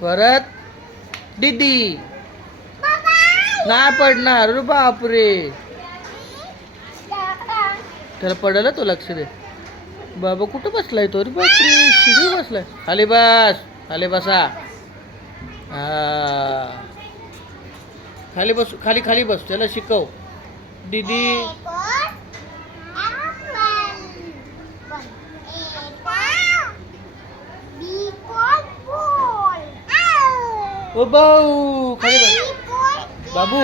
परत दीदी नाही पडणार रे बापरे. त्याला पडलं तो लक्ष दे. बाबा कुठं बसलाय तो रे बापरे. शिडी बसलाय. खाली बस. खाली बसा. खाली बस. खाली खाली बस. त्याला शिकव दीदी. ओ बाऊ खाली बस बाबू.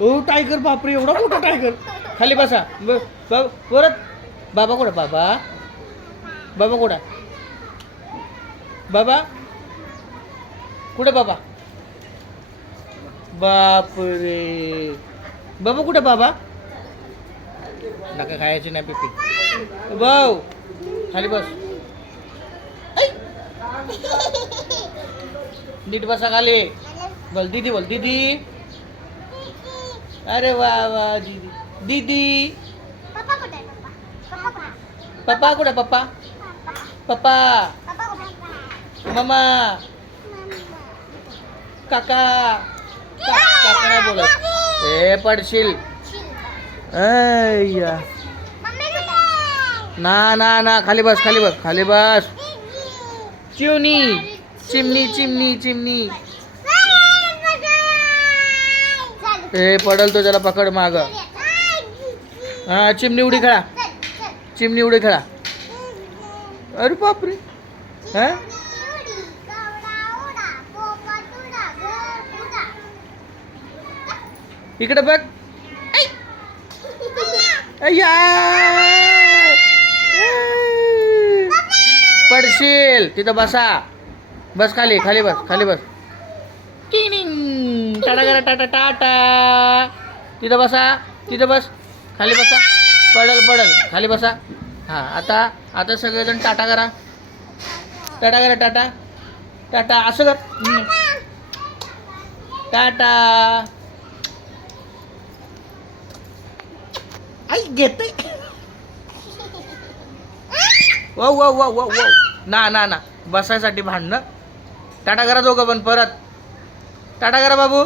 ओ टायगर बापरे एवढा मोठा टायगर. खाली बसा. परत बाबा कुठं बाबा. बाबा कुठं बाबा. कुठं बाबा. बापरे बाबा कुठं बाबा. नका खायची नाही पिपी. भाऊ खाली बस. नीट बसा खाली. बोल दीदी. बोल दीदी. अरे वा वा दीदी. दीदी. पप्पा कुठे पप्पा. पप्पा. मम्मा. काका. काका नाही बोलत. हे पडशील. अय्या. ना ना ना खाली बस. खाली बस. खाली बस. चिमणी. चिमणी चिमणी चिमणी. हे पडल तो. त्याला पकड माग. हा चिमणी उडी खेळा. चिमणी उडी खेळा. अरे बापरे. हा इकडे बघ. अय्या पडशील. तिथं बसा. बस खाली. खाली बस. खाली बस. टिनिंग टाटा करा. टाटा टाटा. तिथं बसा. तिथं बस. खाली बसा. पडल पडल. खाली बसा. हां आता आता सगळेजण टाटा करा. टाटा करा. टाटा टाटा असं कर. टाटा. आई घेते. वा वा वा वा वा. ना ना ना बसायसाठी भांडणं. टाटा करा दोघं पण परत. टाटा करा बाबू.